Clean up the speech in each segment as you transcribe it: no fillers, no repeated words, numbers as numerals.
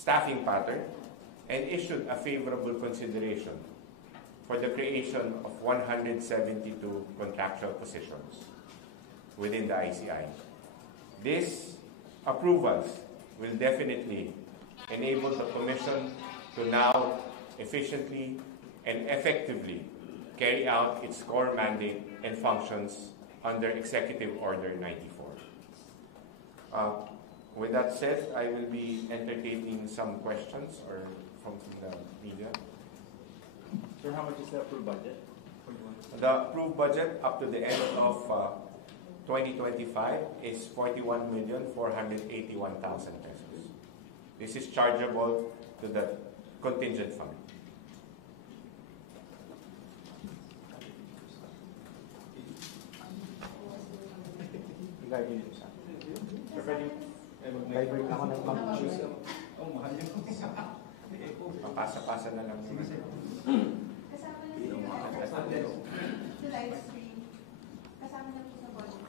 staffing pattern and issued a favorable consideration for the creation of 172 contractual positions within the ICI. These approvals will definitely enable the Commission to now efficiently and effectively carry out its core mandate and functions under Executive Order 94. With that said, I will be entertaining some questions or from the media. Sir, how much is the approved budget? The approved budget up to the end of 2025 is 41,481,000 pesos. This is chargeable to the contingent fund. Sir, pwede mag-library ako ng pang-choose. Oh, mahal yun. Papasa-pasa na lang. Kasama na yung live stream. Kasama na po sa budget.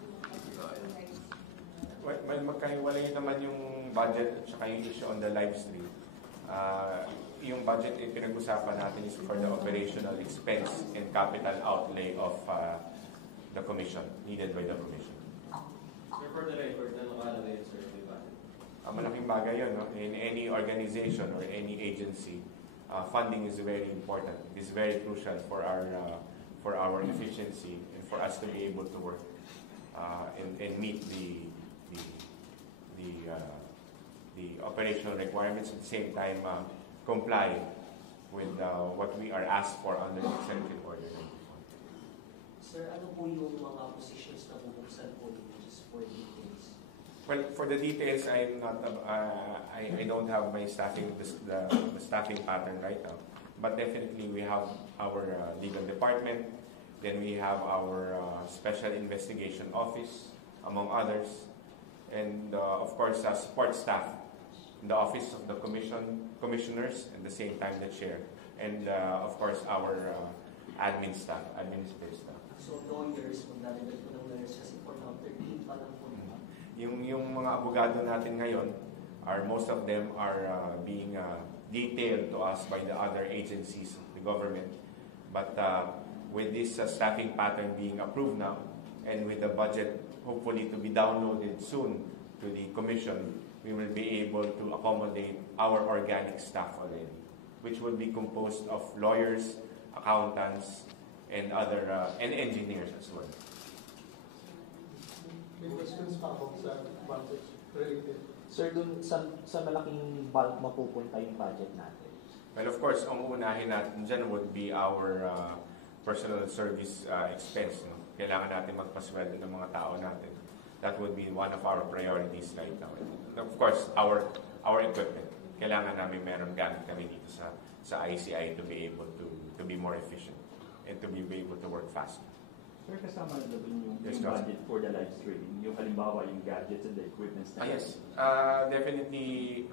Well, magkahiwalay naman yung budget at saka yung issue on the live stream. Yung budget pinag-usapan natin is for the operational expense and capital outlay of the Commission, needed by the Commission. Sir, for the record, ano nakalagay yun, sir, may budget? Malaking bagay yun, no? In any organization or any agency, funding is very important. It is very crucial for our efficiency and for us to be able to work and meet the operational requirements, at the same time comply with what we are asked for under the Executive Order 94. Sir, ano po yung mga positions na bubuksan po just for details? Well, for the details, I'm not. I don't have my staffing the staffing pattern right now, but definitely we have our legal department. Then we have our special investigation office, among others, and of course support staff in the office of the commissioners, at the same time the chair, and of course our administrative staff. So lawyers, magdadagdag po ng lawyers kasi for now 13 pa lang po. Yung mga abogado natin ngayon most of them are being detailed to us by the other agencies of the government. But with this staffing pattern being approved now, and with the budget hopefully to be downloaded soon to the Commission, we will be able to accommodate our organic staff already, which will be composed of lawyers, accountants, and other and engineers as well. May questions pa ako sa budget related. Sir, dun sa malaking bulk mapupunta yung budget natin? Well, of course, ang uunahin natin dyan would be our personal service expense. No? Kailangan natin magpasweldo ng mga tao natin. That would be one of our priorities right now. And of course, our equipment. Kailangan namin meron gamit kami dito sa ICI to be able to be more efficient and to be able to work faster. Sir, kasama na doon yung Yes, budget for the live streaming, yung halimbawa yung gadgets and the equipment. Yes, definitely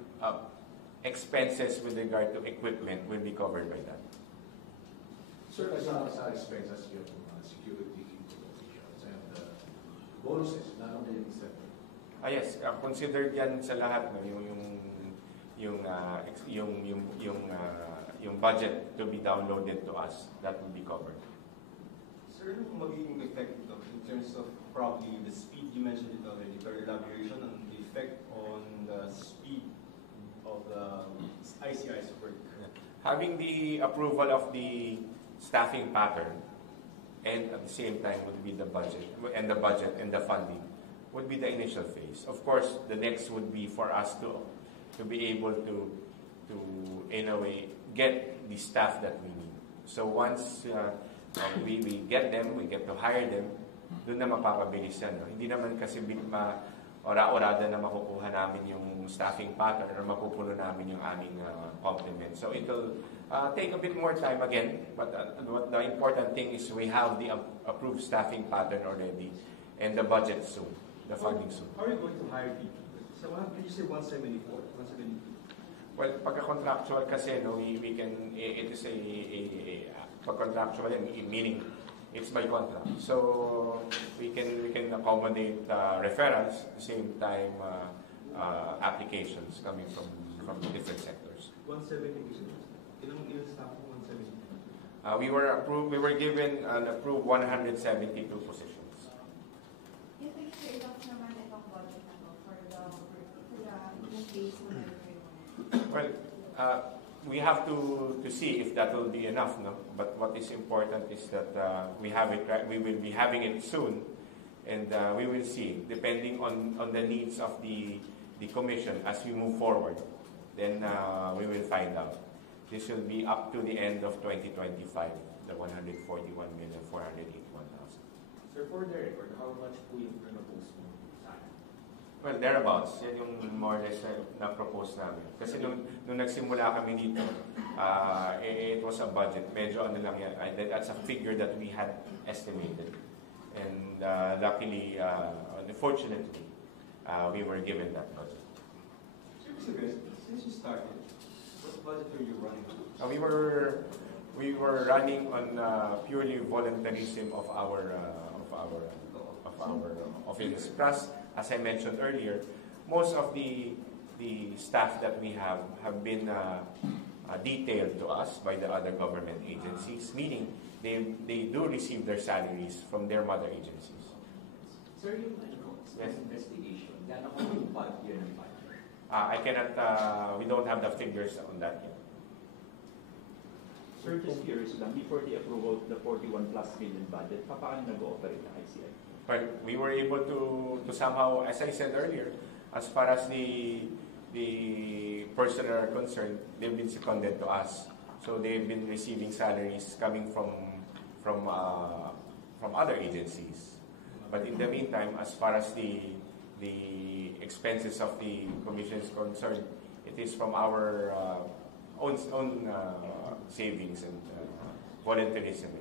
expenses with regard to equipment will be covered by that. Sir, kasama sa expenses yung security positions and bonuses, lalo na yung incentive. Yes, considered yan sa lahat, no? Yung budget to be downloaded to us, that will be covered. Sir, ano magiging effect ito in terms of probably the speed? You mentioned it already, pero elaboration on the effect on the speed of the ICI's work. Having the approval of the staffing pattern and at the same time would be the budget and the funding would be the initial phase. Of course, the next would be for us to be able to in a way get the staff that we need. So once we get them, we get to hire them, doon na mapapabilis yan. No? Hindi naman kasi ora-orada na makukuha namin yung staffing pattern or mapupuno namin yung aming complement. So it will take a bit more time again, but the important thing is we have the approved staffing pattern already and the budget soon, the funding soon. How are you going to hire people? So you say 174, 172? Well, pagka-contractual kasi, no, we can, it is a pag-contractual, meaning it's by contract. So we can accommodate referrals, at the same time applications coming from from the different sectors. 170 ilang staff mo? 170? We were given and approved 172 positions. If it's enough naman itong budget na to for the base mo na yung Well, we have to see if that will be enough, no? But what is important is that we have it. We will be having it soon, and we will see, depending on the needs of the commission as we move forward. Then we will find out. This will be up to the end of 2025, the 141,481,000. Sir, for the record, how much po yung propose mo sa akin? Well, thereabouts. Yan yung more or less na-propose namin. Kasi nung nagsimula kami dito, it was a budget. Medyo ano lang yan. That's a figure that we had estimated. And luckily, unfortunately, we were given that budget. Sir, Mr. Guest, since you started, what budget are you running on? We were running on purely voluntarism of our office. Plus, as I mentioned earlier, most of the staff that we have been detailed to us by the other government agencies, meaning they do receive their salaries from their mother agencies. Sir, yung Yes. investigation, yan ako yung 5-year ng budget. I cannot, we don't have the figures on that yet. Sir, just curious lang, before the approval of the 41+ million budget, paano nag-ooperate ang ICI? But we were able to somehow, as I said earlier, as far as the personnel are concerned, they've been seconded to us. So they've been receiving salaries coming from other agencies. But in the meantime, as far as the expenses of the commission is concerned, it is from our own savings and voluntarism.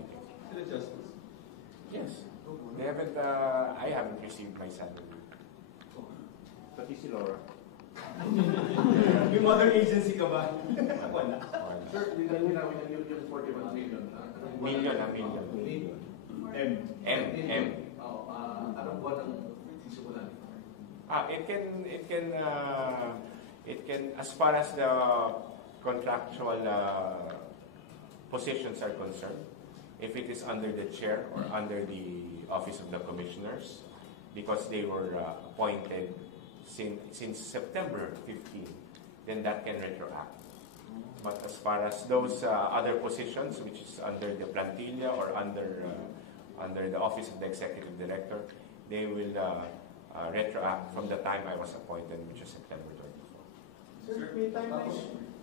Still adjustments? Yes. They haven't. I haven't received my salary. Pati si Laura. May mother agency ka ba? Wala. Sir, linawin namin yung 41 million. Million. M. Anong buwan ang sisimulan? It can, as far as the contractual positions are concerned, if it is under the chair or under the office of the commissioners, because they were appointed since September 15, then that can retroact. But as far as those other positions, which is under the plantilla or under the office of the executive director, they will retroact from the time I was appointed, which is September 24. Sir, may timeline.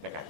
Teka,